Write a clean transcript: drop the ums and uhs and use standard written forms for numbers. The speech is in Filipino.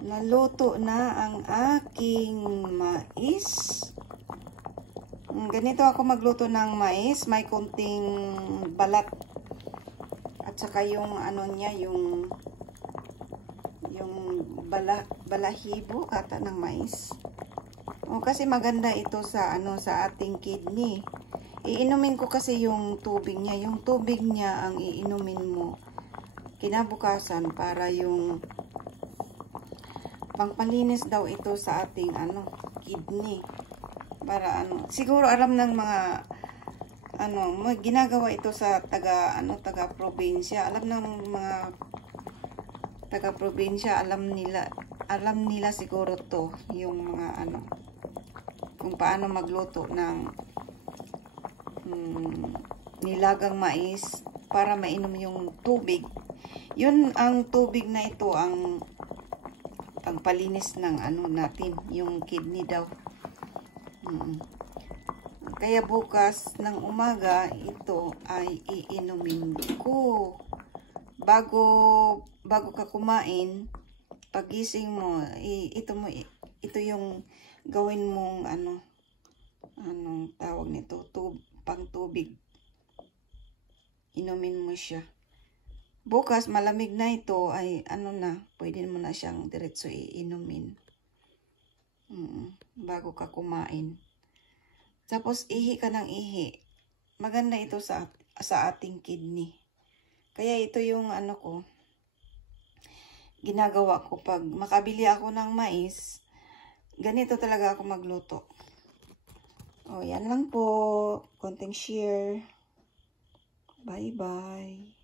Naluto na ang aking mais. Ganito ako magluto ng mais. May konting balat. At saka yung ano niya, yung balahibo ata ng mais. Kasi maganda ito sa sa ating kidney. Iinumin ko kasi yung tubig niya. Yung tubig niya ang iinumin mo kinabukasan para yung pangpalinis daw ito sa ating kidney. Para siguro alam ng mga ginagawa ito sa taga probinsya. Alam ng mga taga probinsya, alam nila siguro to, yung mga kung paano magluto ng nilagang mais para mainom yung tubig. Yun ang tubig na ito ang pangpalinis ng natin, yung kidney daw. Kaya bukas ng umaga ito ay iinumin ko. Bago ka kumain, pagising mo, ito yung gawin mong anong tawag nito, pang tubig. Inumin mo siya. Bukas malamig na ito ay pwede mo na siyang diretso iinumin. Bago ka kumain. Tapos ihi ka ng ihi. Maganda ito sa ating kidney. Kaya ito yung ginagawa ko pag makabili ako ng mais. Ganito talaga ako magluto. Yan lang po. Konting share. Bye-bye.